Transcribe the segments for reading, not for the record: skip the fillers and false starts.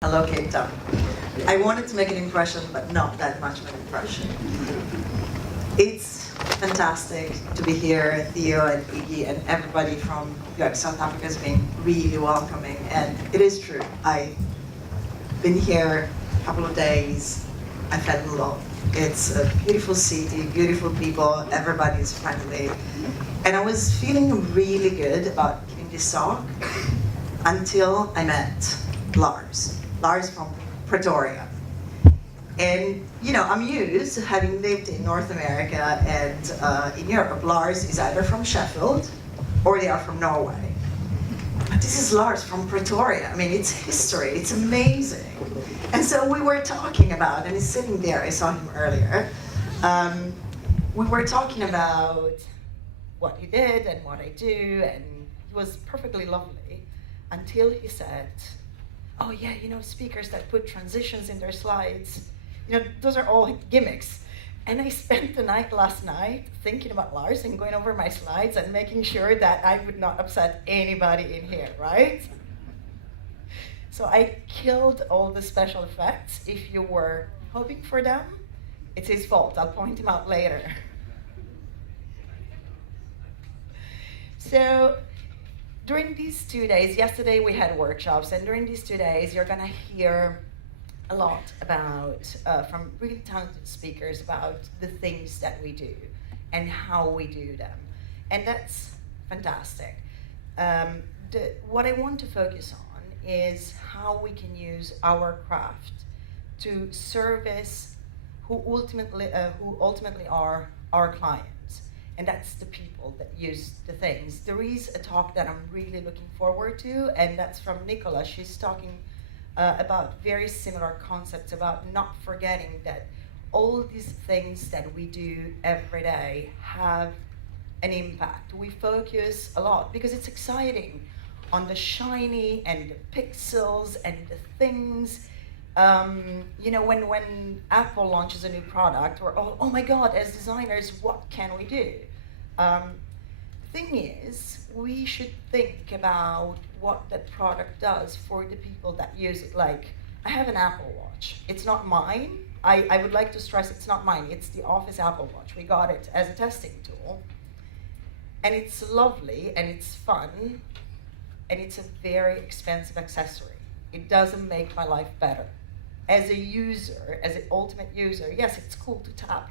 Hello, Cape Town. I wanted to make an impression, but not that much of an impression. It's fantastic to be here. Theo and Iggy and everybody from South Africa has been really welcoming, and it is true. I've been here a couple of days. I fell in love. It's a beautiful city, beautiful people, everybody's friendly. And I was feeling really good about giving this talk until I met Lars from Pretoria. And I'm used to having lived in North America and in Europe. Lars is either from Sheffield or they are from Norway. But this is Lars from Pretoria. I mean, it's history, it's amazing. And so we were talking about, and he's sitting there, I saw him earlier. We were talking about what he did and what I do, and he was perfectly lovely until he said, oh yeah, speakers that put transitions in their slides, those are all gimmicks. And I spent the night last night thinking about Lars and going over my slides and making sure that I would not upset anybody in here, right? So I killed all the special effects. If you were hoping for them, it's his fault. I'll point him out later. So, during these 2 days, yesterday we had workshops, and during these 2 days you're going to hear a lot about, from really talented speakers, about the things that we do and how we do them. And that's fantastic. What I want to focus on is how we can use our craft to service who ultimately are our clients. And that's the people that use the things. There is a talk that I'm really looking forward to, and that's from Nicola. She's talking about very similar concepts about not forgetting that all these things that we do every day have an impact. We focus a lot because it's exciting on the shiny and the pixels and the things. When Apple launches a new product, we're all, oh my God, as designers, what can we do? Thing is, we should think about what that product does for the people that use it. Like, I have an Apple Watch. It's not mine. I would like to stress it's not mine. It's the office Apple Watch. We got it as a testing tool. And it's lovely, and it's fun, and it's a very expensive accessory. It doesn't make my life better. As a user, as an ultimate user, yes, it's cool to tap,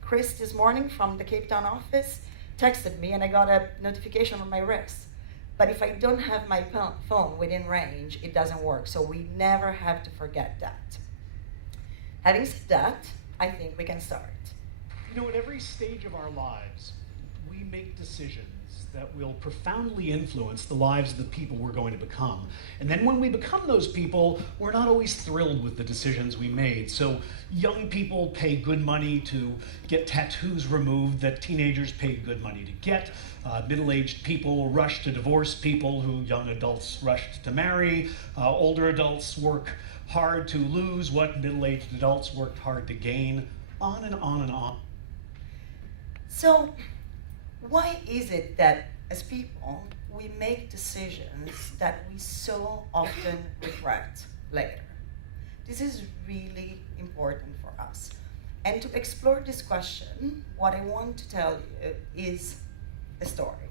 Chris this morning from the Cape Town office texted me and I got a notification on my wrist. But if I don't have my phone within range, it doesn't work. So we never have to forget that. Having said that, I think we can start. At every stage of our lives, we make decisions that will profoundly influence the lives of the people we're going to become. And then when we become those people, we're not always thrilled with the decisions we made. So young people pay good money to get tattoos removed that teenagers paid good money to get. Middle-aged people rush to divorce people who young adults rushed to marry. Older adults work hard to lose what middle-aged adults worked hard to gain. On and on and on. So, why is it that, as people, we make decisions that we so often regret later? This is really important for us. And to explore this question, what I want to tell you is a story.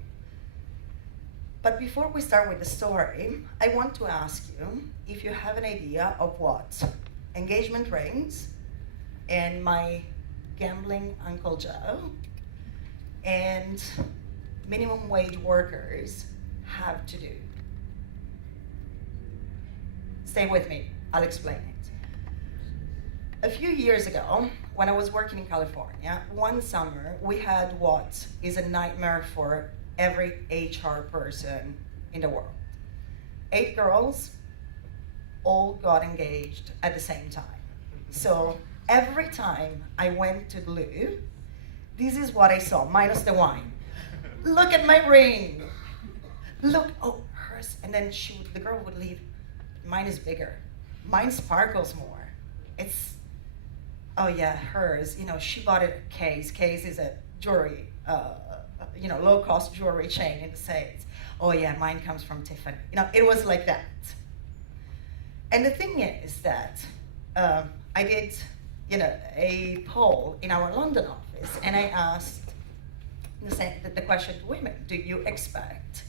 But before we start with the story, I want to ask you if you have an idea of what engagement rings and my gambling Uncle Joe and minimum wage workers have to do. Stay with me, I'll explain it. A few years ago, when I was working in California, one summer we had what is a nightmare for every HR person in the world. 8 girls all got engaged at the same time. So every time I went to the loo, this is what I saw, minus the wine. Look at my ring. Look, oh, hers. And then the girl would leave. Mine is bigger. Mine sparkles more. It's, oh yeah, hers. She bought it at Kay's. Kay's is a jewelry, low-cost jewelry chain in the States. Oh yeah, mine comes from Tiffany. It was like that. And the thing is that I did, a poll in our London office, and I asked the question to women: do you expect,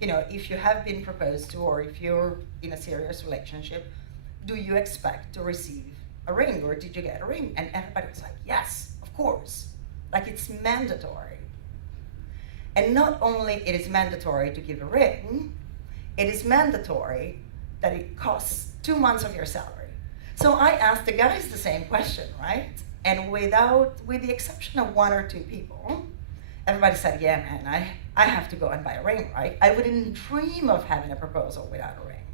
if you have been proposed to, or if you're in a serious relationship, do you expect to receive a ring, or did you get a ring? And everybody was like, yes, of course. Like, it's mandatory. And not only it is mandatory to give a ring, it is mandatory that it costs 2 months of your salary. So I asked the guys the same question, right? And with the exception of 1 or 2 people, everybody said, yeah, man, I have to go and buy a ring, right? I wouldn't dream of having a proposal without a ring.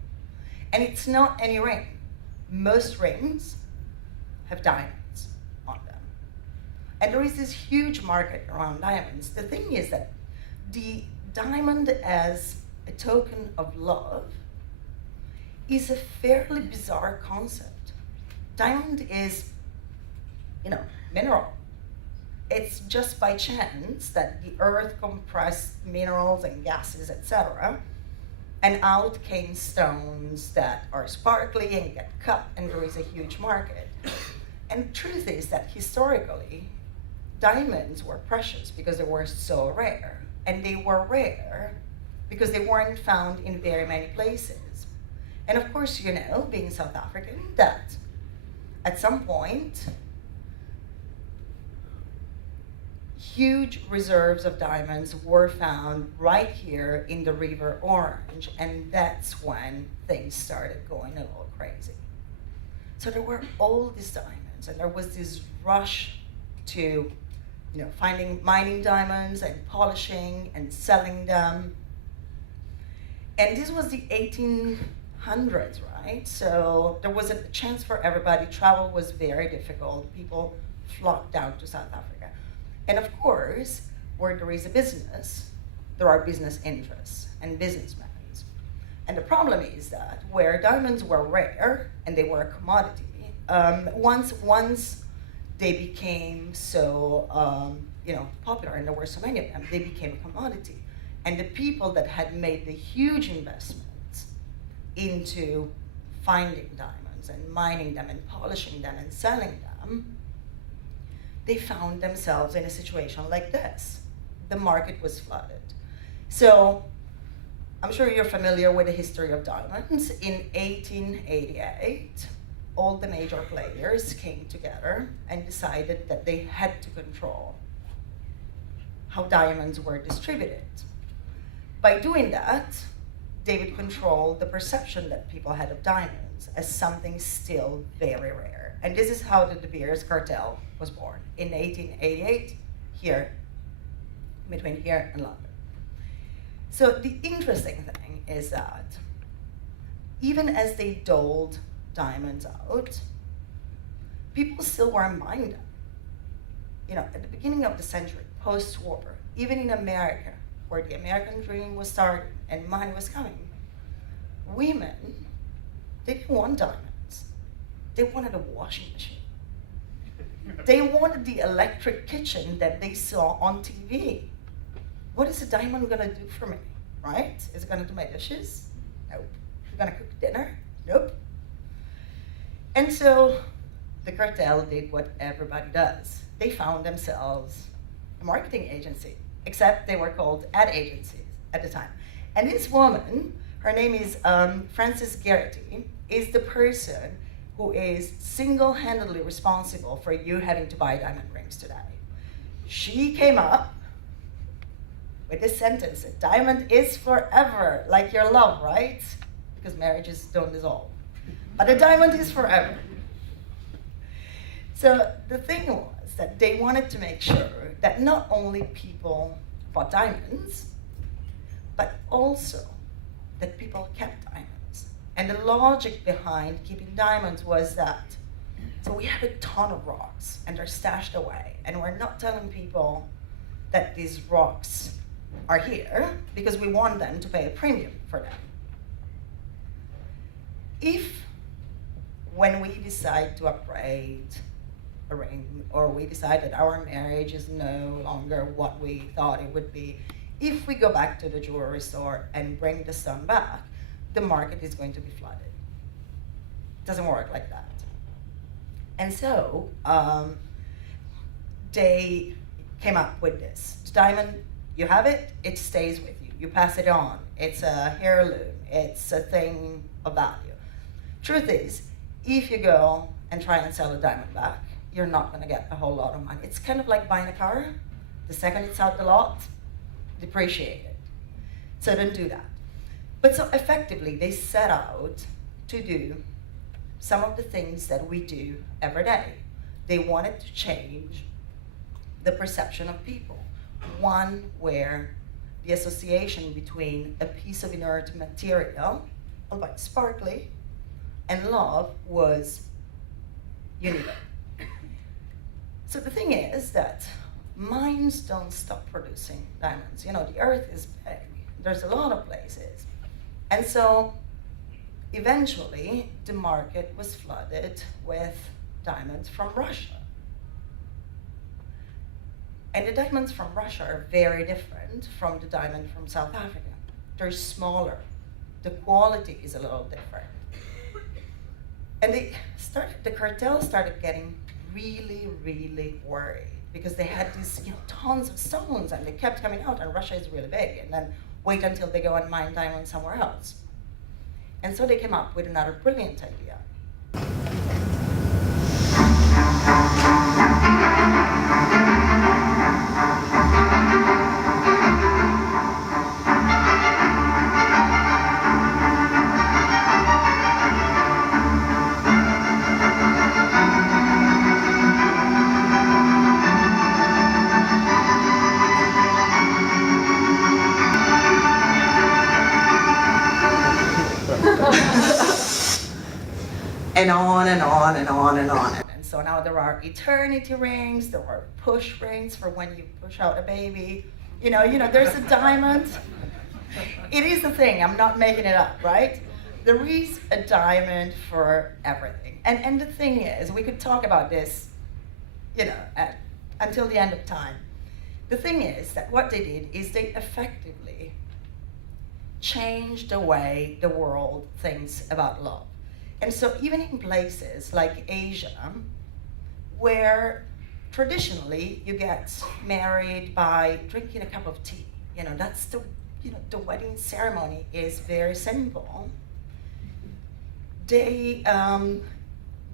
And it's not any ring. Most rings have diamonds on them. And there is this huge market around diamonds. The thing is that the diamond as a token of love is a fairly bizarre concept. Diamond is, mineral. It's just by chance that the earth compressed minerals and gases, etc., and out came stones that are sparkly and get cut, and there is a huge market. And the truth is that historically, diamonds were precious because they were so rare. And they were rare because they weren't found in very many places. And of course, being South African, that at some point, huge reserves of diamonds were found right here in the River Orange, and that's when things started going a little crazy. So there were all these diamonds, and there was this rush to, mining diamonds and polishing and selling them. And this was the 1800s, right? So there wasn't a chance for everybody. Travel was very difficult. People flocked down to South Africa. And of course, where there is a business, there are business interests and businessmen. And the problem is that where diamonds were rare and they were a commodity, once they became so popular, and there were so many of them, they became a commodity. And the people that had made the huge investments into finding diamonds and mining them and polishing them and selling them, they found themselves in a situation like this. The market was flooded. So I'm sure you're familiar with the history of diamonds. In 1888, all the major players came together and decided that they had to control how diamonds were distributed. By doing that, they would control the perception that people had of diamonds as something still very rare. And this is how the De Beers cartel was born in 1888, between here and London. So the interesting thing is that even as they doled diamonds out, people still weren't mining them. At the beginning of the century, post-war, even in America, where the American dream was starting and money was coming, women, they didn't want diamonds. They wanted a washing machine. They wanted the electric kitchen that they saw on TV. What is a diamond gonna do for me, right? Is it gonna do my dishes? Nope. Is it gonna cook dinner? Nope. And so the cartel did what everybody does. They found themselves a marketing agency, except they were called ad agencies at the time. And this woman, her name is Frances Gerety, is the person who is single-handedly responsible for you having to buy diamond rings today. She came up with this sentence: a diamond is forever, like your love, right? Because marriages don't dissolve. But a diamond is forever. So the thing was that they wanted to make sure that not only people bought diamonds, but also that people kept diamonds. And the logic behind keeping diamonds was that, so we have a ton of rocks and they're stashed away, and we're not telling people that these rocks are here because we want them to pay a premium for them. If, when we decide to upgrade a ring, or we decide that our marriage is no longer what we thought it would be, if we go back to the jewelry store and bring the stone back, the market is going to be flooded. Doesn't work like that. And so they came up with this. The diamond, you have it, it stays with you. You pass it on. It's a heirloom. It's a thing of value. Truth is, if you go and try and sell a diamond back, you're not going to get a whole lot of money. It's kind of like buying a car. The second it's out the lot, depreciate it. So don't do that. But so effectively, they set out to do some of the things that we do every day. They wanted to change the perception of people. One where the association between a piece of inert material, albeit sparkly, and love was unique. So the thing is that mines don't stop producing diamonds. You know, the earth is big. There's a lot of places. And so eventually the market was flooded with diamonds from Russia. And the diamonds from Russia are very different from the diamond from South Africa. They're smaller. The quality is a little different. And the cartel started getting really, really worried because they had these, tons of stones and they kept coming out, and Russia is really big, and then wait until they go and mine diamonds somewhere else. And so they came up with another brilliant idea. And on and on and on and on. And so now there are eternity rings, there are push rings for when you push out a baby. There's a diamond. It is a thing, I'm not making it up, right? There is a diamond for everything. And the thing is, we could talk about this, until the end of time. The thing is that what they did is they effectively changed the way the world thinks about love. And so even in places like Asia, where traditionally you get married by drinking a cup of tea, that's the wedding ceremony is very simple. They,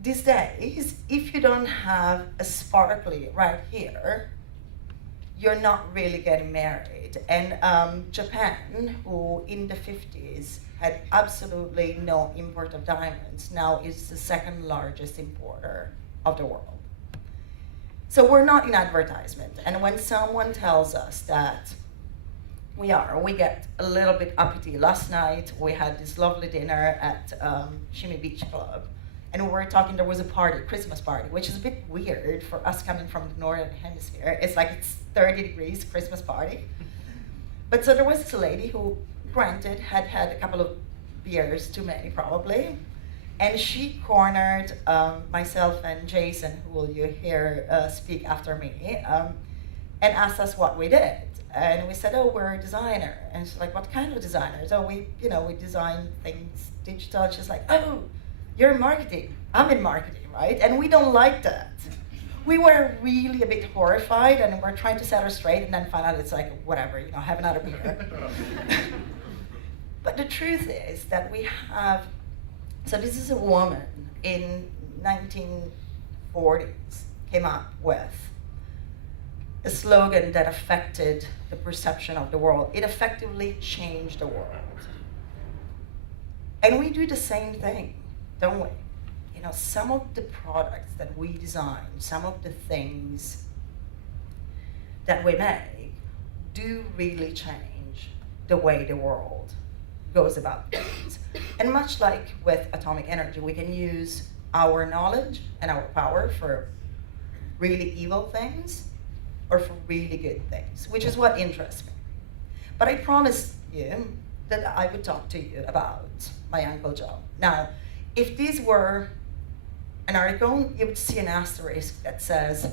these days, if you don't have a sparkly right here, you're not really getting married. And Japan, who in the 50s had absolutely no import of diamonds, now is the second largest importer of the world. So we're not in advertisement. And when someone tells us that we get a little bit uppity. Last night we had this lovely dinner at Shimmy Beach Club, and we were talking, there was a party, Christmas party, which is a bit weird for us coming from the Northern Hemisphere. It's like it's 30 degrees Christmas party. But so there was this lady who, granted, had a couple of beers, too many probably, and she cornered myself and Jason, who will you hear speak after me, and asked us what we did. And we said, oh, we're a designer. And she's like, what kind of designers? Oh, we design things digital. And she's like, oh, you're in marketing. I'm in marketing, right? And we don't like that. We were really a bit horrified, and we're trying to set her straight, and then find out it's like, whatever, have another beer. But the truth is that we have, so this is a woman in 1940s came up with a slogan that affected the perception of the world. It effectively changed the world. And we do the same thing, don't we? Some of the products that we design, some of the things that we make do really change the way the world goes about things. And much like with atomic energy, we can use our knowledge and our power for really evil things or for really good things, which is what interests me. But I promised you that I would talk to you about my Uncle Joe. Now, if these were an article, you would see an asterisk that says,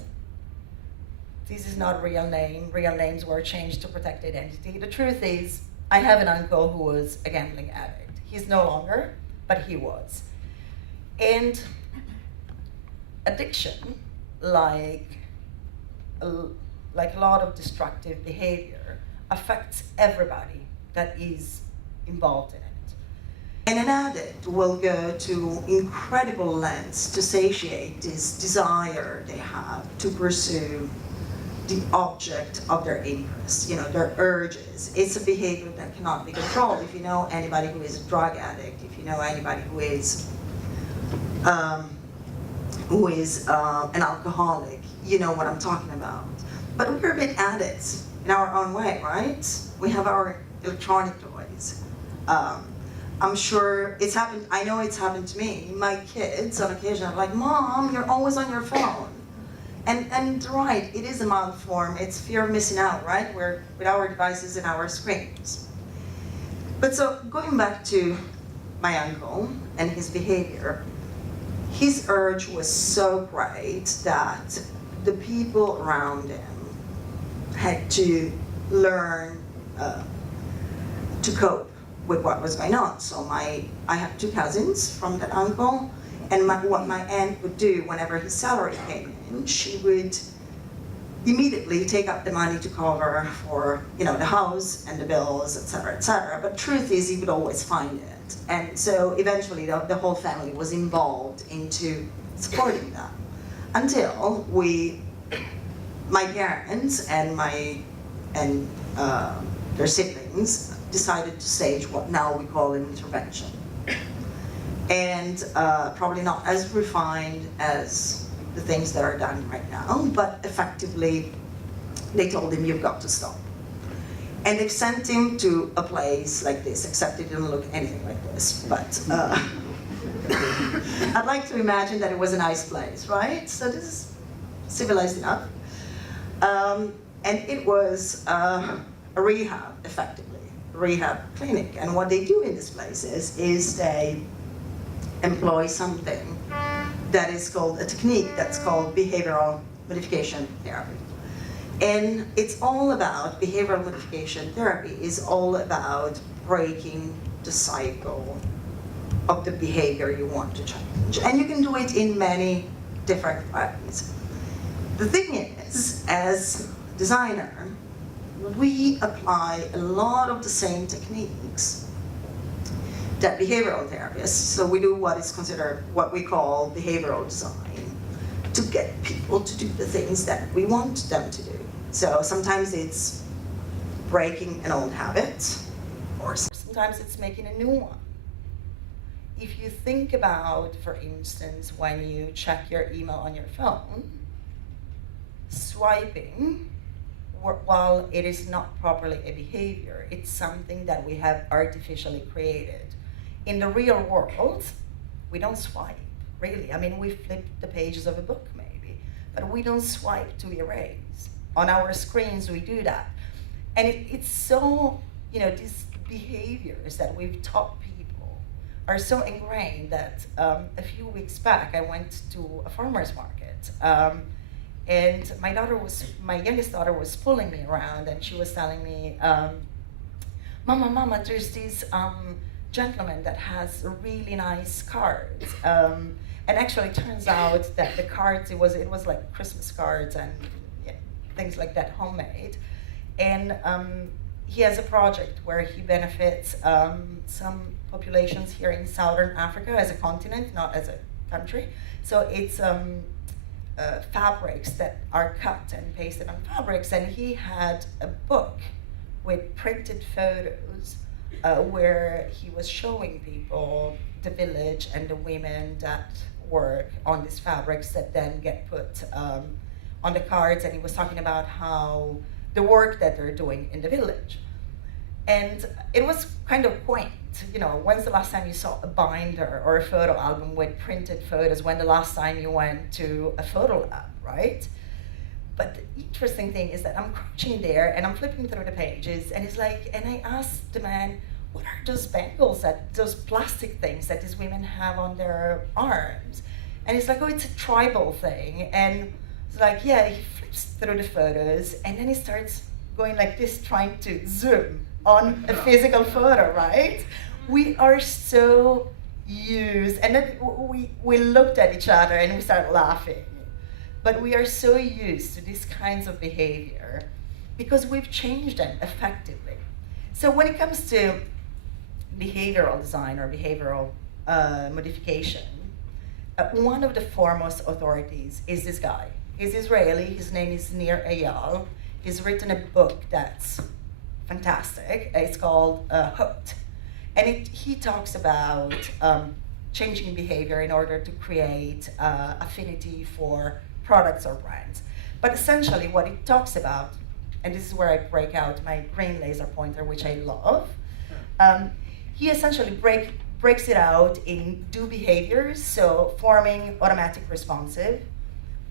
this is not a real name, real names were changed to protect identity. The truth is, I have an uncle who was a gambling addict. He's no longer, but he was. And addiction, like a lot of destructive behavior, affects everybody that is involved in it. And an addict will go to incredible lengths to satiate this desire they have to pursue the object of their interest, their urges. It's a behavior that cannot be controlled. If you know anybody who is a drug addict, if you know anybody who is an alcoholic, you know what I'm talking about. But we're a bit addicts in our own way, right? We have our electronic toys. I'm sure it's happened, I know it's happened to me. My kids on occasion are like, Mom, you're always on your phone. And right, it is a mild form. It's fear of missing out, right? We're with our devices and our screens. But so going back to my uncle and his behavior, his urge was so great that the people around him had to learn to cope with what was going on. So I have 2 cousins from that uncle, and what my aunt would do whenever his salary came in, she would immediately take up the money to cover for the house and the bills, etc., etc. But truth is, he would always find it, and so eventually the whole family was involved into supporting that until my parents and their siblings decided to stage what now we call an intervention. And probably not as refined as the things that are done right now, but effectively they told him, you've got to stop. And they've sent him to a place like this, except it didn't look anything like this. But I'd like to imagine that it was a nice place, right? So this is civilized enough. And it was a rehab, effectively. Rehab clinic, and what they do in these places is they employ something that is called a technique that's called behavioral modification therapy. And it's all about, behavioral modification therapy is all about breaking the cycle of the behavior you want to change. And you can do it in many different ways. The thing is, as a designer, we apply a lot of the same techniques that behavioral therapists, so we do what is considered what we call behavioral design to get people to do the things that we want them to do. So sometimes it's breaking an old habit, or sometimes it's making a new one. If you think about, for instance, when you check your email on your phone, swiping, while it is not properly a behavior, it's something that we have artificially created. In the real world, we don't swipe, really. I mean, we flip the pages of a book, maybe, but we don't swipe to erase. On our screens, we do that. And it's so, these behaviors that we've taught people are so ingrained that a few weeks back, I went to a farmer's market. And my youngest daughter was pulling me around, and she was telling me, Mama, there's this gentleman that has really nice cards. And actually it turns out that the cards, it was like Christmas cards and things like that, homemade. And he has a project where he benefits some populations here in Southern Africa as a continent, not as a country. So it's fabrics that are cut and pasted on fabrics, and he had a book with printed photos where he was showing people the village and the women that work on these fabrics that then get put on the cards, and he was talking about how the work that they're doing in the village. And it was kind of quaint. When's the last time you saw a binder or a photo album with printed photos? When the last time you went to a photo lab, right? But the interesting thing is that I'm crouching there and I'm flipping through the pages, and I asked the man, what are those bangles, those plastic things that these women have on their arms? And he's like, oh, it's a tribal thing. And it's like, yeah, he flips through the photos, and then he starts going like this, trying to zoom on a physical photo, right? We are so used, and then we looked at each other and we started laughing. But we are so used to these kinds of behavior because we've changed them effectively. So when it comes to behavioral design or behavioral modification, one of the foremost authorities is this guy. He's Israeli, his name is Nir Eyal. He's written a book that's fantastic. It's called Hooked. And he talks about changing behavior in order to create affinity for products or brands. But essentially what it talks about, and this is where I break out my green laser pointer, which I love, he essentially breaks it out in do behaviors, so forming automatic responsive,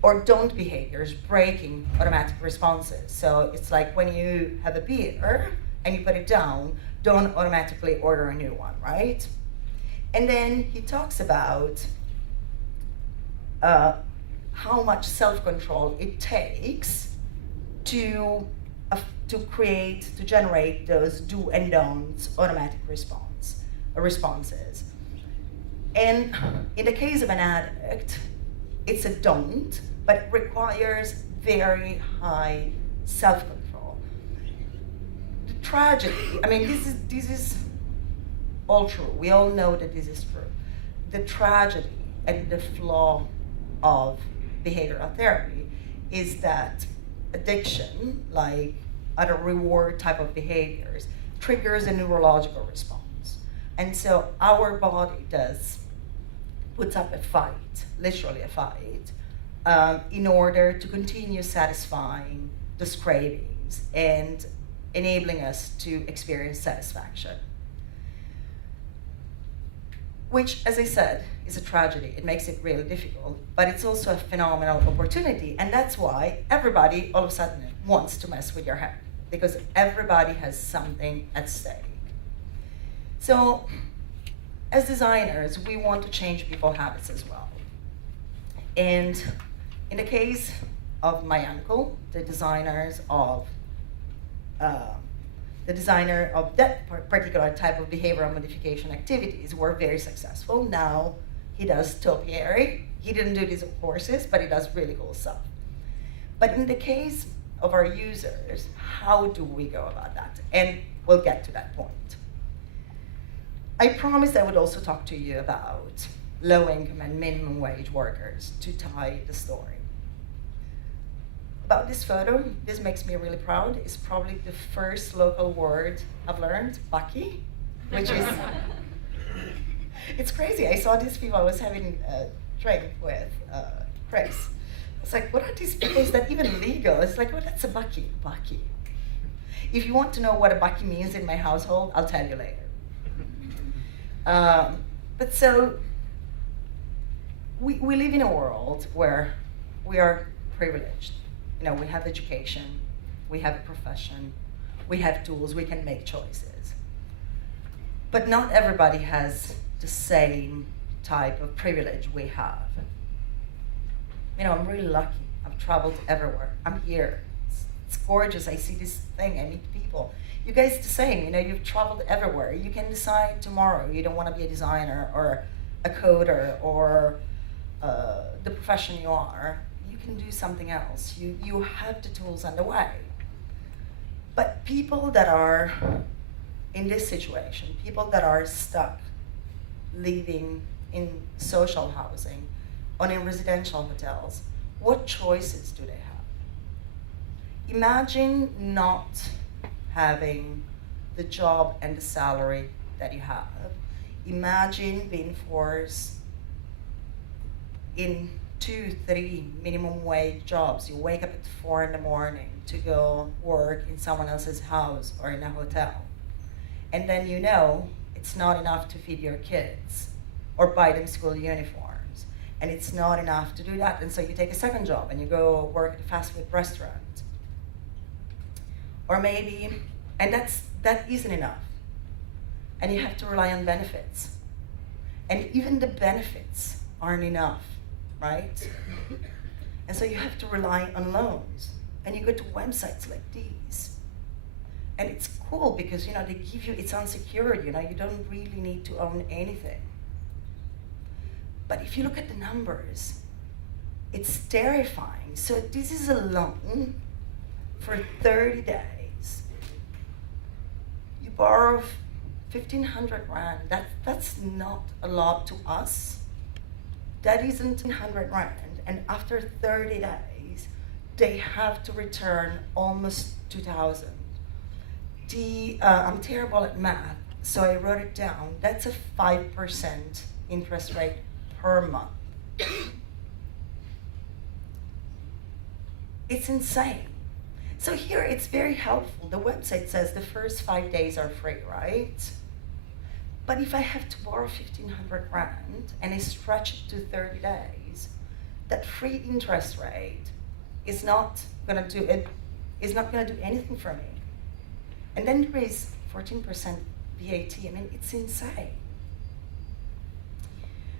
or don't behaviors, breaking automatic responses. So it's like when you have a beer and you put it down, don't automatically order a new one, right? And then he talks about how much self-control it takes to generate those do and don'ts automatic responses. And in the case of an addict, it's a don't, but it requires very high self-control. The tragedy, I mean, this is all true. We all know that this is true. The tragedy and the flaw of behavioral therapy is that addiction, like other reward type of behaviors, triggers a neurological response. And so our body puts up a fight, literally a fight, in order to continue satisfying those cravings and enabling us to experience satisfaction. Which, as I said, is a tragedy. It makes it really difficult, but it's also a phenomenal opportunity. And that's why everybody all of a sudden wants to mess with your head, because everybody has something at stake. So, as designers, we want to change people's habits as well. And in the case of my uncle, the designer of that particular type of behavioral modification activities were very successful. Now he does topiary. He didn't do this with horses, but he does really cool stuff. But in the case of our users, how do we go about that? And we'll get to that point. I promised I would also talk to you about low-income and minimum wage workers to tie the story. About this photo, this makes me really proud. It's probably the first local word I've learned, bucky, which is, it's crazy. I saw these people, I was having a drink with Chris. It's like, what are these people? Is that even legal? It's like, well, that's a bucky. If you want to know what a bucky means in my household, I'll tell you later. But so, we live in a world where we are privileged. You know, we have education, we have a profession, we have tools, we can make choices. But not everybody has the same type of privilege we have. You know, I'm really lucky. I've traveled everywhere. I'm here. It's gorgeous. I see this thing, I meet people. You guys the same, you know, you've traveled everywhere. You can decide tomorrow you don't want to be a designer or a coder or the profession you are. You can do something else. You have the tools on the way. But people that are in this situation, people that are stuck living in social housing or in residential hotels, what choices do they have? Imagine not having the job and the salary that you have. Imagine being forced in 2-3 minimum wage jobs. You wake up at 4 in the morning to go work in someone else's house or in a hotel. And then you know it's not enough to feed your kids or buy them school uniforms. And it's not enough to do that. And so you take a second job and you go work at a fast food restaurant. Or maybe, and that isn't enough. And you have to rely on benefits. And even the benefits aren't enough, right? And so you have to rely on loans. And you go to websites like these. And it's cool because, you know, they give you, it's unsecured, you know, you don't really need to own anything. But if you look at the numbers, it's terrifying. So this is a loan for 30 days. You borrow 1,500 rand. That's not a lot to us. That isn't 100 rand. And after 30 days, they have to return almost 2,000. I'm terrible at math, so I wrote it down. That's a 5% interest rate per month. It's insane. So here it's very helpful. The website says the first 5 days are free, right? But if I have to borrow 1,500 rand and I stretch it to 30 days, that free interest rate is not gonna do it, is not gonna do anything for me. And then there is 14% VAT. I mean, it's insane.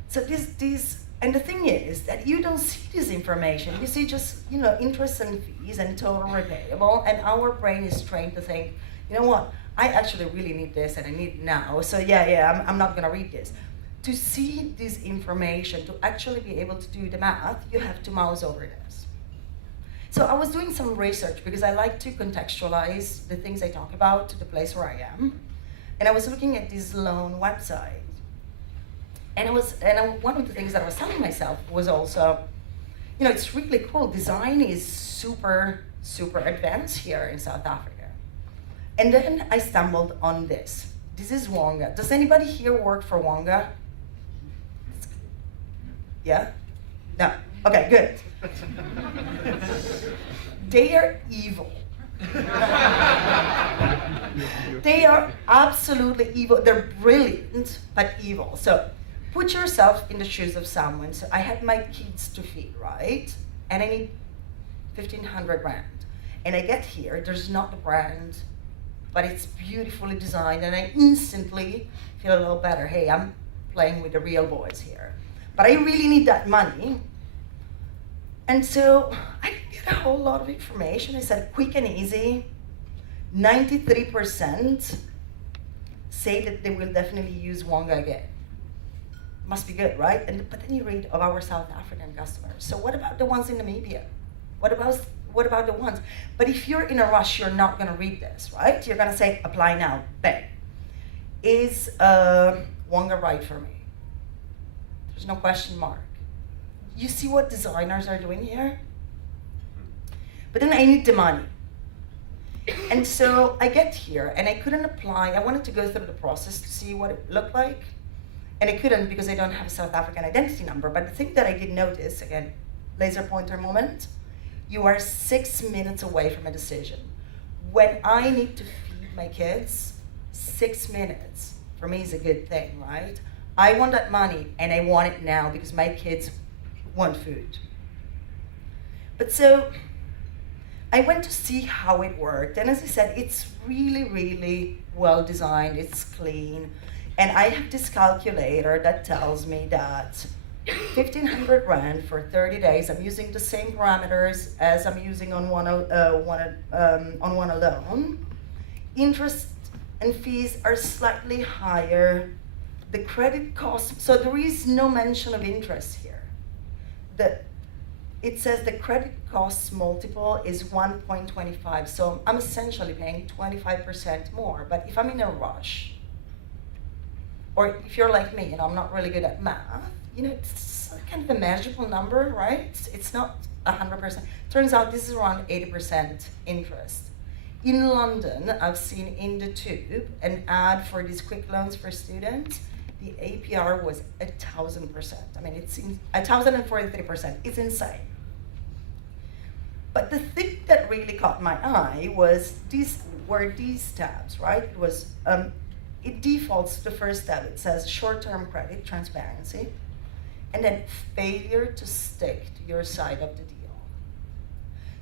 So this, and the thing is that you don't see this information. You see just, interest and fees and total repayable, and our brain is trained to think, you know what, I actually really need this and I need it now. So I'm not gonna read this. To see this information, to actually be able to do the math, you have to mouse over this. So I was doing some research because I like to contextualize the things I talk about to the place where I am. And I was looking at this loan website. And one of the things that I was telling myself was also, it's really cool. Design is super, super advanced here in South Africa. And then I stumbled on this. This is Wonga. Does anybody here work for Wonga? Yeah? No. Okay, good. They are evil. They are absolutely evil. They're brilliant, but evil. So put yourself in the shoes of someone. So I had my kids to feed, right? And I need 1,500 rand. And I get here, there's not the brand, but it's beautifully designed, and I instantly feel a little better. Hey, I'm playing with the real boys here. But I really need that money. And so I didn't get a whole lot of information. I said, quick and easy. 93% say that they will definitely use Wonga again. Must be good, right? But then you read of our South African customers. So what about the ones in Namibia? What about the ones? But if you're in a rush, you're not gonna read this, right? You're gonna say, apply now, bang. Is Wonga right for me? There's no question mark. You see what designers are doing here? But then I need the money. And so I get here and I couldn't apply. I wanted to go through the process to see what it looked like. And I couldn't because I don't have a South African identity number. But the thing that I did notice, again, laser pointer moment, you are 6 minutes away from a decision. When I need to feed my kids, 6 minutes for me is a good thing, right? I want that money and I want it now because my kids want food. But so I went to see how it worked. And as I said, it's really, really well designed. It's clean. And I have this calculator that tells me that 1,500 rand for 30 days. I'm using the same parameters as I'm using on one alone. Interest and fees are slightly higher. The credit cost, so there is no mention of interest here. It says the credit cost multiple is 1.25, so I'm essentially paying 25% more. But if I'm in a rush, or if you're like me, I'm not really good at math, it's kind of a manageable number, right? It's not 100%. Turns out this is around 80% interest. In London, I've seen in the Tube an ad for these quick loans for students. The APR was 1,000%. I mean, it's 1,043%. It's insane. But the thing that really caught my eye was these tabs, right? It was it defaults to the first tab. It says short-term credit, transparency, and then failure to stick to your side of the deal.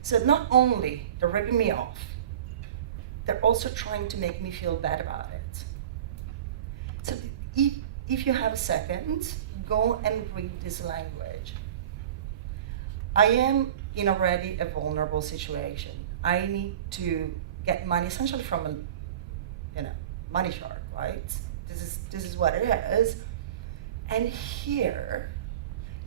So not only they're ripping me off, they're also trying to make me feel bad about it. So if you have a second, go and read this language. I am in already a vulnerable situation. I need to get money essentially from a money shark, right? This is what it is. And here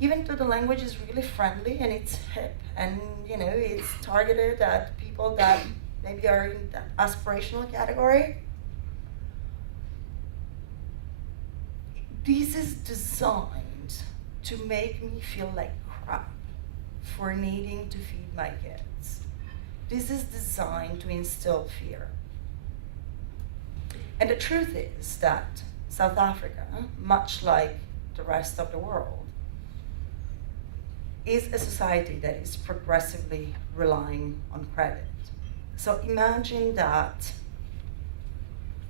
even though the language is really friendly and it's hip and it's targeted at people that maybe are in that aspirational category, this is designed to make me feel like crap for needing to feed my kids. This is designed to instill fear. And the truth is that South Africa, much like the rest of the world, is a society that is progressively relying on credit. So imagine that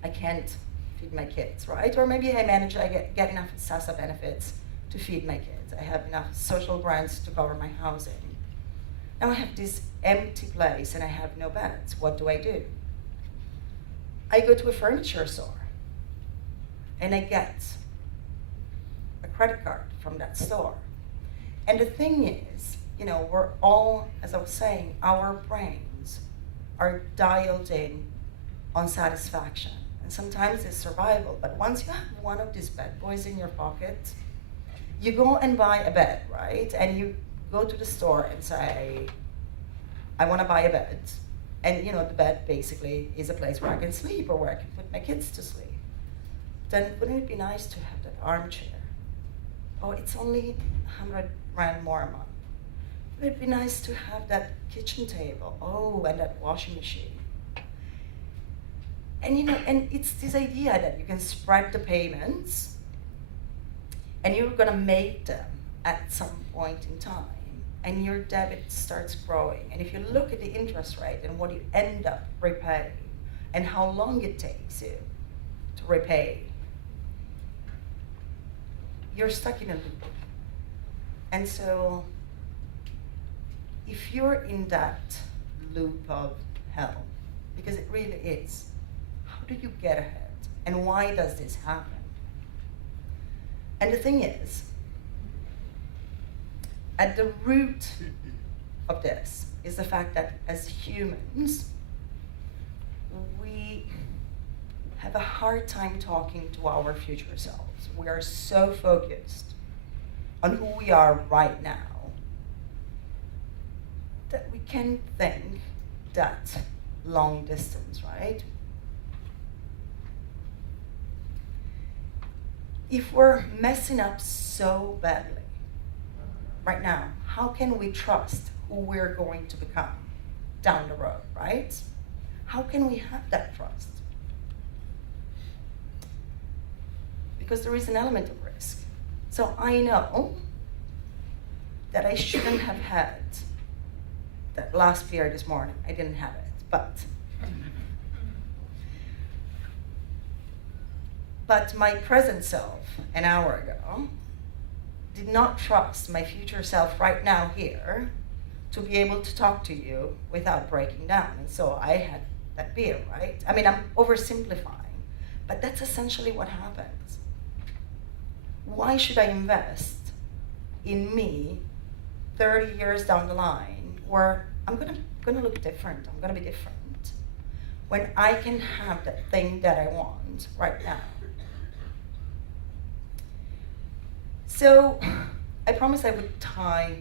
I can't feed my kids, right? Or maybe I manage, I get enough SASA benefits to feed my kids. I have enough social grants to cover my housing. Now I have this empty place and I have no beds. What do? I go to a furniture store and I get a credit card from that store. And the thing is, we're all, as I was saying, our brains are dialed in on satisfaction. And sometimes it's survival, but once you have one of these bad boys in your pocket, you go and buy a bed, right? And you go to the store and say, I want to buy a bed. And the bed basically is a place where I can sleep or where I can put my kids to sleep. Then wouldn't it be nice to have that armchair? Oh, it's only 100 rand more a month. Wouldn't it be nice to have that kitchen table? Oh, and that washing machine. And and it's this idea that you can spread the payments and you're gonna make them at some point in time. And your debit starts growing. And if you look at the interest rate and what you end up repaying and how long it takes you to repay, you're stuck in a loop. And so if you're in that loop of hell, because it really is, how do you get ahead? And why does this happen? And the thing is, at the root of this is the fact that as humans, we have a hard time talking to our future selves. We are so focused on who we are right now that we can't think that long distance, right? If we're messing up so badly right now, how can we trust who we're going to become down the road, right? How can we have that trust? Because there is an element of risk. So I know that I shouldn't have had that last beer this morning. I didn't have it, but my present self an hour ago did not trust my future self right now here to be able to talk to you without breaking down. And so I had that beer, right? I mean, I'm oversimplifying, but that's essentially what happens. Why should I invest in me 30 years down the line where I'm gonna look different, I'm gonna be different, when I can have that thing that I want right now? So I promised I would tie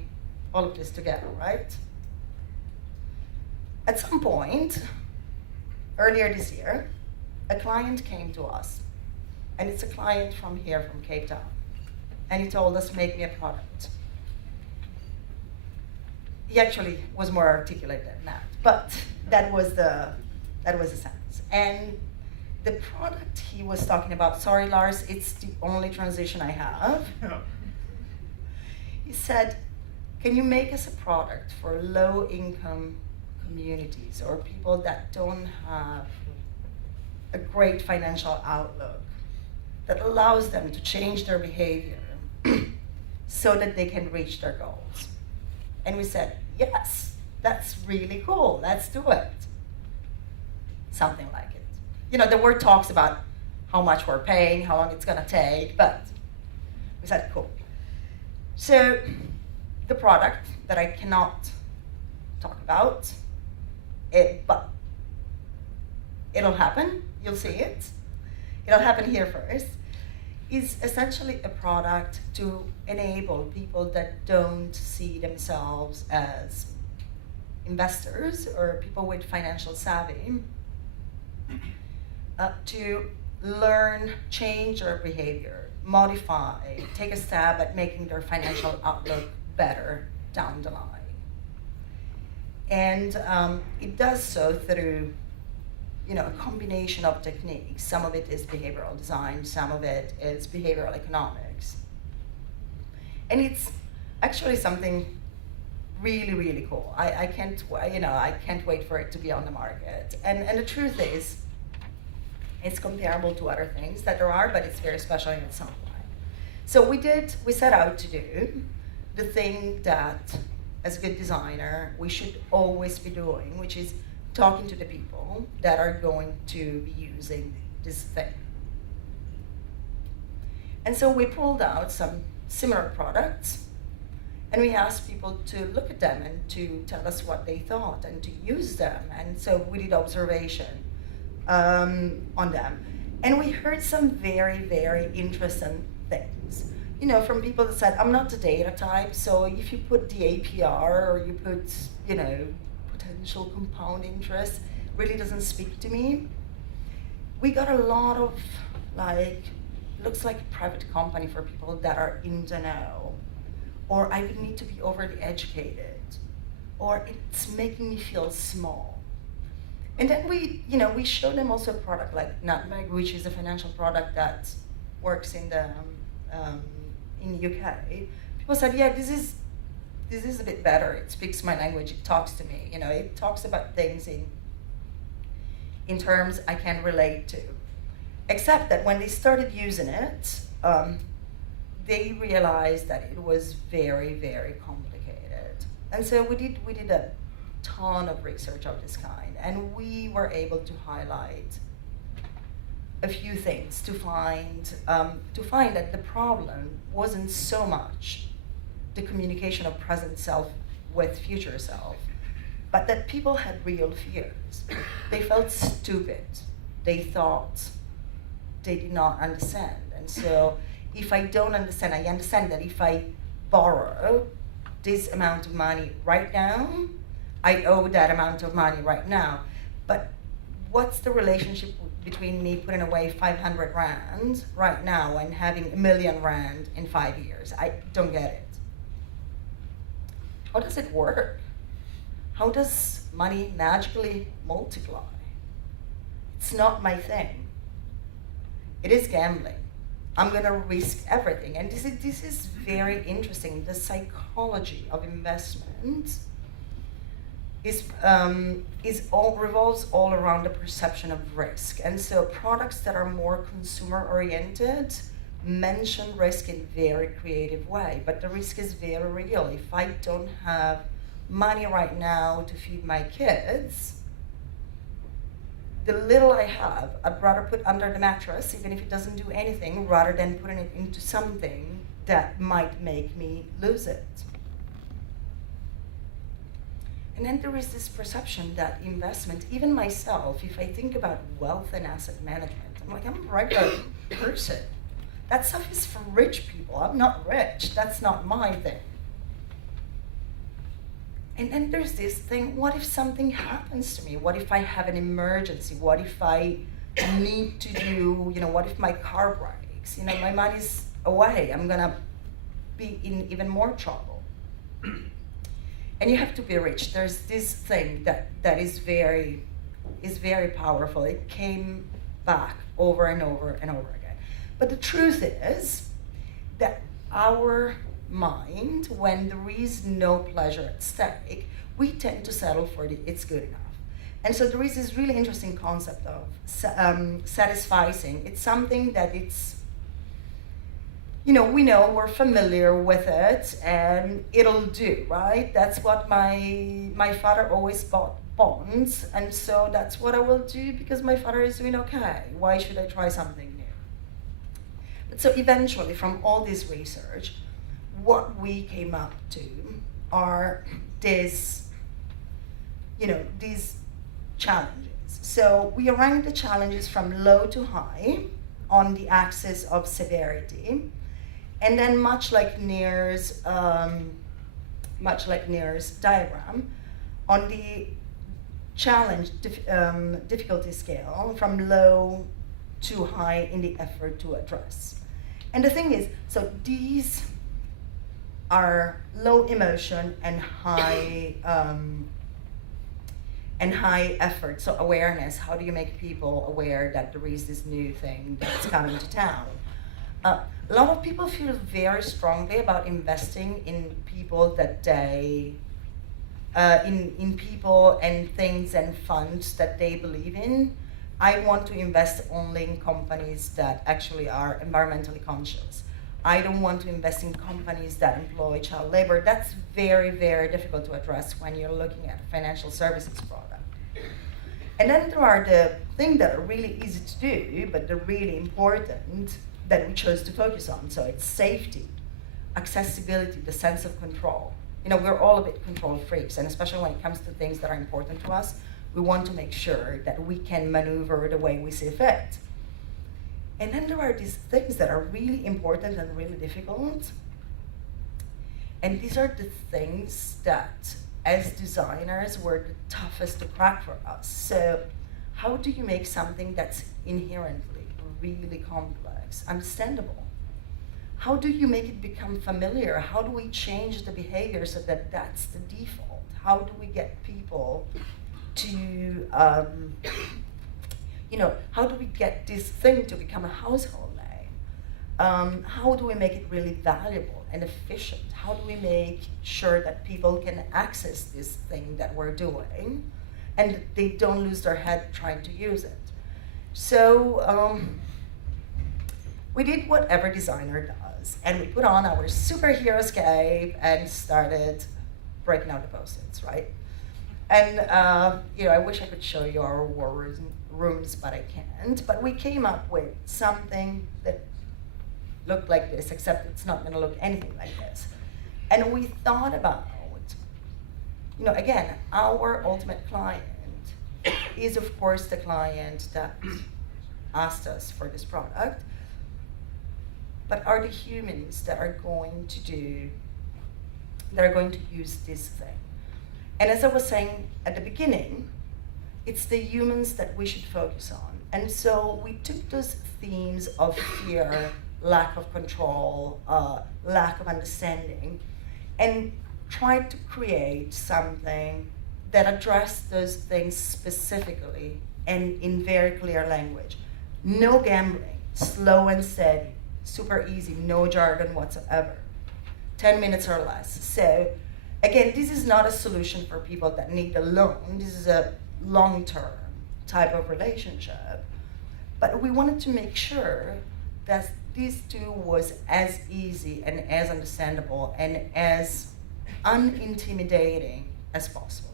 all of this together, right? At some point, earlier this year, a client came to us, and it's a client from here, from Cape Town, and he told us, make me a product. He actually was more articulate than that, but that was the sense. And the product he was talking about, sorry Lars, it's the only transition I have. He said, can you make us a product for low-income communities or people that don't have a great financial outlook that allows them to change their behavior so that they can reach their goals? And we said, yes, that's really cool, let's do it. Something like it. You know, the word talks about how much we're paying, how long it's gonna take, but we said, cool. So the product that I cannot talk about, but it'll happen, you'll see it. It'll happen here first. is essentially a product to enable people that don't see themselves as investors or people with financial savvy to learn, change their behavior, modify, take a stab at making their financial outlook better down the line. And it does so through, a combination of techniques. Some of it is behavioral design, some of it is behavioral economics. And it's actually something really, really cool. I can't wait for it to be on the market. And the truth is, it's comparable to other things that there are, but it's very special in its own way. So we set out to do the thing that, as a good designer, we should always be doing, which is talking to the people that are going to be using this thing. And so we pulled out some similar products, and we asked people to look at them and to tell us what they thought and to use them. And so we did observation on them. And we heard some very, very interesting things. From people that said, I'm not the data type, so if you put the APR or you put, potential compound interest, really doesn't speak to me. We got a lot of, looks like a private company for people that are in the know, or I would need to be overly educated, or it's making me feel small. And then we showed them also a product like Nutmeg, which is a financial product that works in the UK. People said, yeah, this is a bit better. It speaks my language. It talks to me. It talks about things in terms I can relate to. Except that when they started using it, they realized that it was very, very complicated. And so we did a ton of research of this kind, and we were able to highlight a few things to find that the problem wasn't so much the communication of present self with future self, but that people had real fears. They felt stupid. They thought they did not understand. And so if I don't understand, I understand that if I borrow this amount of money right now, I owe that amount of money right now. But what's the relationship between me putting away 500 rand right now and having R1 million in 5 years? I don't get it. How does it work? How does money magically multiply? It's not my thing. It is gambling. I'm gonna risk everything. And this is very interesting. The psychology of investment revolves all around the perception of risk. And so products that are more consumer oriented mention risk in very creative way, but the risk is very real. If I don't have money right now to feed my kids, the little I have, I'd rather put under the mattress, even if it doesn't do anything, rather than putting it into something that might make me lose it. And then there is this perception that investment, even myself, if I think about wealth and asset management, I'm like, I'm a regular person. That stuff is for rich people. I'm not rich. That's not my thing. And then there's this thing, what if something happens to me? What if I have an emergency? What if I need to do, what if my car breaks? My money's away. I'm gonna be in even more trouble. And you have to be rich. There's this thing that is very powerful. It came back over and over and over again. But the truth is that our mind, when there is no pleasure at stake, we tend to settle for it's good enough. And so there is this really interesting concept of satisficing. It's something that we know, we're familiar with it, and it'll do, right? That's what my father always bought bonds, and so that's what I will do because my father is doing okay. Why should I try something new? But so eventually, from all this research, what we came up to are these challenges. So we ranked the challenges from low to high on the axis of severity. And then much like Neer's diagram, on the challenge difficulty scale from low to high in the effort to address. And the thing is, so these are low emotion and high effort. So awareness, how do you make people aware that there is this new thing that's coming to town? A lot of people feel very strongly about investing in people that they, in people and things and funds that they believe in. I want to invest only in companies that actually are environmentally conscious. I don't want to invest in companies that employ child labor. That's very, very difficult to address when you're looking at a financial services product. And then there are the things that are really easy to do, but they're really important that we chose to focus on. So it's safety, accessibility, the sense of control. You know, we're all a bit control freaks, and especially when it comes to things that are important to us, we want to make sure that we can maneuver the way we see fit. And then there are these things that are really important and really difficult. And these are the things that, as designers, were the toughest to crack for us. So how do you make something that's inherently really complex understandable? How do you make it become familiar? How do we change the behavior so that that's the default? How do we get people to, how do we get this thing to become a household name? How do we make it really valuable and efficient? How do we make sure that people can access this thing that we're doing and they don't lose their head trying to use it? So we did what every designer does, and we put on our superhero cape and started breaking out the Post-its, right? And I wish I could show you our war rooms, but I can't. But we came up with something that looked like this, except it's not going to look anything like this. And we thought about, again, our ultimate client is, of course, the client that asked us for this product, but are the humans that are going to use this thing. And as I was saying at the beginning, it's the humans that we should focus on. And so we took those themes of fear, lack of control, lack of understanding, and tried to create something that addressed those things specifically and in very clear language. No gambling, slow and steady, super easy, no jargon whatsoever. 10 minutes or less. So again, this is not a solution for people that need a loan. This is a long-term type of relationship. But we wanted to make sure that this too was as easy and as understandable and as unintimidating as possible.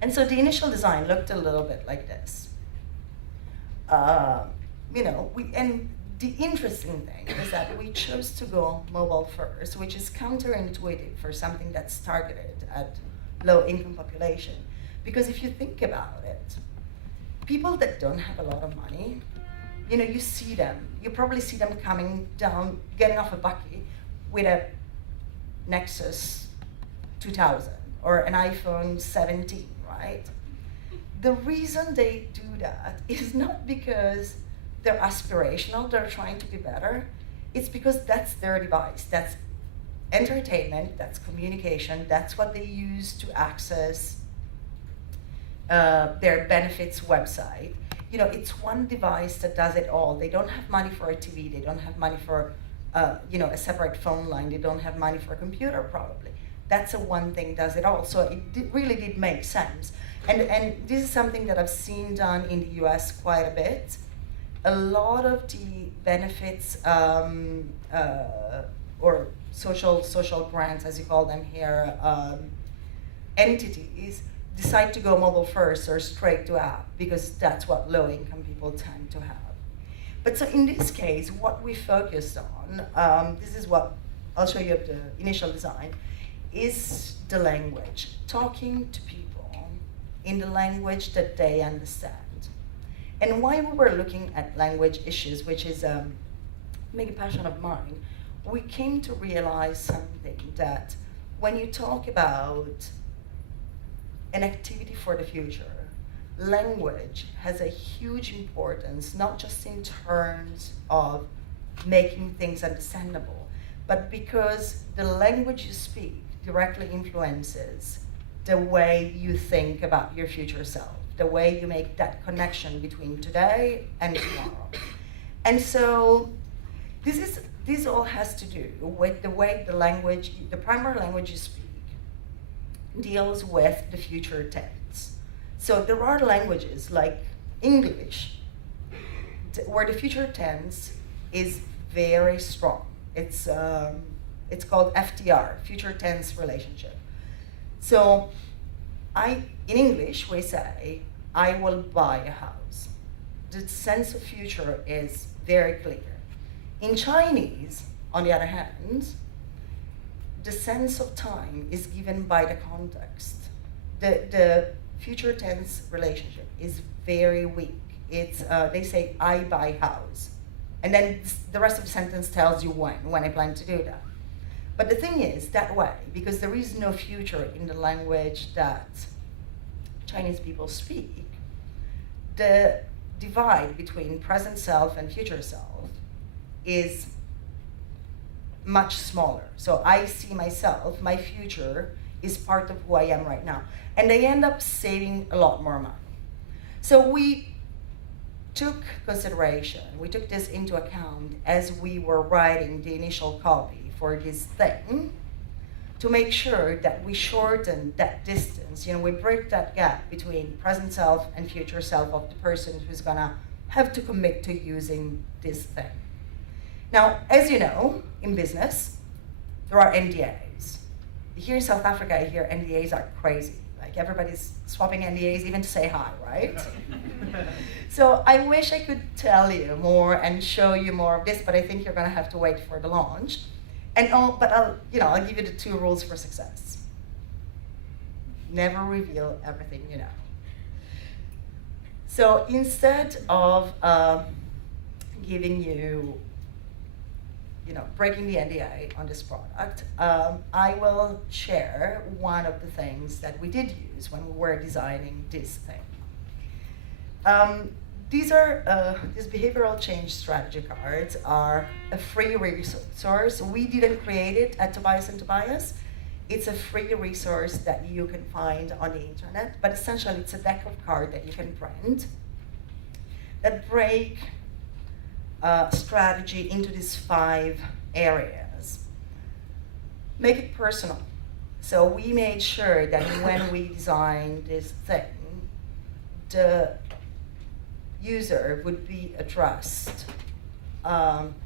And so the initial design looked a little bit like this. And the interesting thing is that we chose to go mobile first, which is counterintuitive for something that's targeted at low-income population. Because if you think about it, people that don't have a lot of money, you see them. You probably see them coming down, getting off a bucket with a Nexus 2000 or an iPhone 17, right? The reason they do that is not because they're aspirational, they're trying to be better. It's because that's their device. That's entertainment, that's communication, that's what they use to access their benefits website. It's one device that does it all. They don't have money for a TV, they don't have money for a separate phone line, they don't have money for a computer probably. That's a one thing does it all. So it really did make sense. And this is something that I've seen done in the US quite a bit. A lot of the benefits or social grants, as you call them here, entities decide to go mobile first or straight to app because that's what low-income people tend to have. But so in this case, what we focused on, this is what I'll show you the initial design, is the language, talking to people in the language that they understand. And while we were looking at language issues, which is a mega passion of mine, we came to realize something, that when you talk about an activity for the future, language has a huge importance, not just in terms of making things understandable, but because the language you speak directly influences the way you think about your future self, the way you make that connection between today and tomorrow. And so this all has to do with the way the language, the primary language you speak, deals with the future tense. So there are languages like English, where the future tense is very strong. It's called FTR, future tense relationship. So in English we say, I will buy a house. The sense of future is very clear. In Chinese, on the other hand, the sense of time is given by the context. The future tense relationship is very weak. It's they say, I buy house. And then the rest of the sentence tells you when I plan to do that. But the thing is, that way, because there is no future in the language that Chinese people speak, the divide between present self and future self is much smaller. So I see myself, my future is part of who I am right now. And I end up saving a lot more money. So we took this into account as we were writing the initial copy for this thing, to make sure that we shorten that distance. We break that gap between present self and future self of the person who's gonna have to commit to using this thing. Now, as you know, in business, there are NDAs. Here in South Africa, I hear NDAs are crazy. Like everybody's swapping NDAs even to say hi, right? So I wish I could tell you more and show you more of this, but I think you're gonna have to wait for the launch. But I'll give you the 2 rules for success. Never reveal everything you know. So instead of giving you, breaking the NDA on this product, I will share one of the things that we did use when we were designing this thing. These behavioral change strategy cards are a free resource. We didn't create it at Tobias and Tobias. It's a free resource that you can find on the internet, but essentially it's a deck of cards that you can print that break strategy into these 5 areas. Make it personal. So we made sure that when we designed this thing, the user would be addressed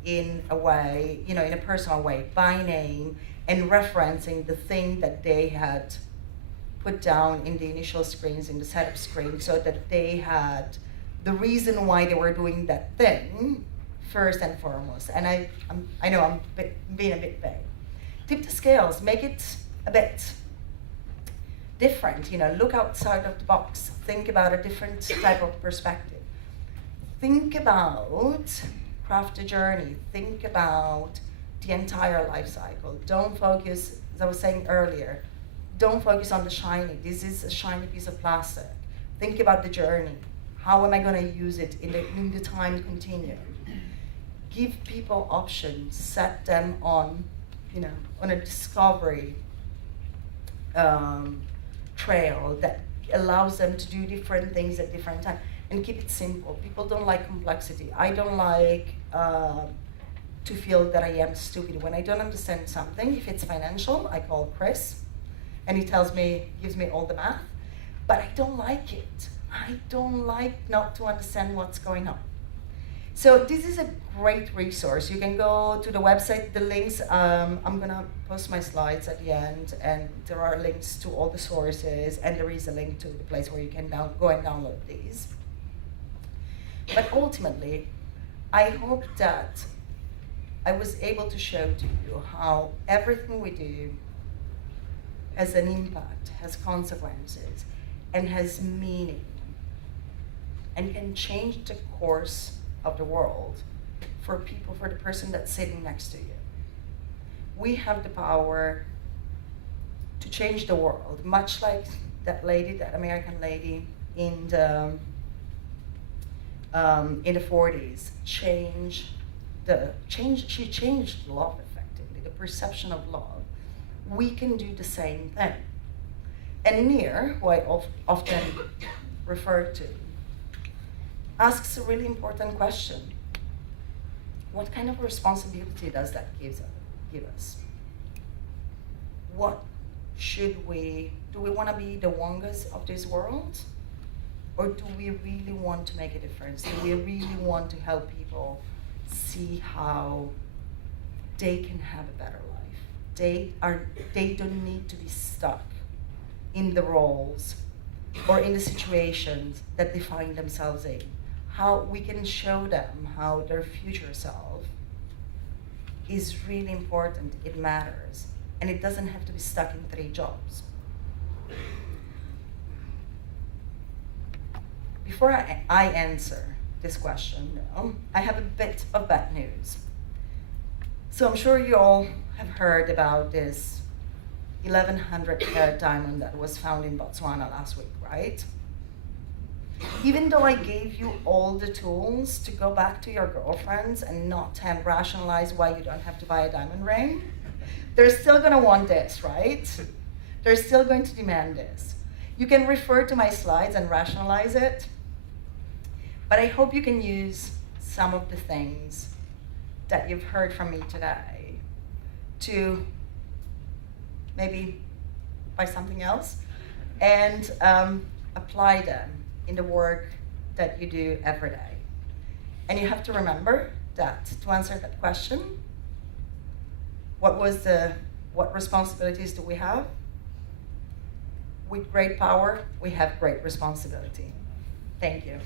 in a way, in a personal way, by name, and referencing the thing that they had put down in the initial screens, in the setup screen, so that they had the reason why they were doing that thing first and foremost. And I know I'm being a bit vague. Tip the scales, make it a bit different, look outside of the box, think about a different type of perspective. Think about craft a journey, think about the entire life cycle. Don't focus, as I was saying earlier, don't focus on the shiny. This is a shiny piece of plastic. Think about the journey. How am I going to use it in the time continuum? Give people options, set them on, on a discovery trail that allows them to do different things at different times, and keep it simple. People don't like complexity. I don't like to feel that I am stupid. When I don't understand something, if it's financial, I call Chris, and he gives me all the math, but I don't like it. I don't like not to understand what's going on. So this is a great resource. You can go to the website, the links, I'm gonna post my slides at the end, and there are links to all the sources, and there is a link to the place where you can go and download these. But ultimately, I hope that I was able to show to you how everything we do has an impact, has consequences, and has meaning. and can change the course of the world for people, for the person that's sitting next to you. We have the power to change the world, much like that lady, that American lady in the 40s. She changed love effectively, the perception of love. We can do the same thing. And Nir, who I often refer to, asks a really important question. What kind of responsibility does that give us? What do we want to be the Wongas of this world? Or do we really want to make a difference? Do we really want to help people see how they can have a better life? They don't need to be stuck in the roles or in the situations that they find themselves in. How we can show them how their future self is really important, it matters, and it doesn't have to be stuck in 3 jobs. Before I answer this question, though, I have a bit of bad news. So I'm sure you all have heard about this 1,100-carat diamond that was found in Botswana last week, right? Even though I gave you all the tools to go back to your girlfriends and not rationalize why you don't have to buy a diamond ring, they're still gonna want this, right? They're still going to demand this. You can refer to my slides and rationalize it, but I hope you can use some of the things that you've heard from me today to maybe buy something else and apply them in the work that you do every day. And you have to remember that to answer that question, what responsibilities do we have? With great power, we have great responsibility. Thank you.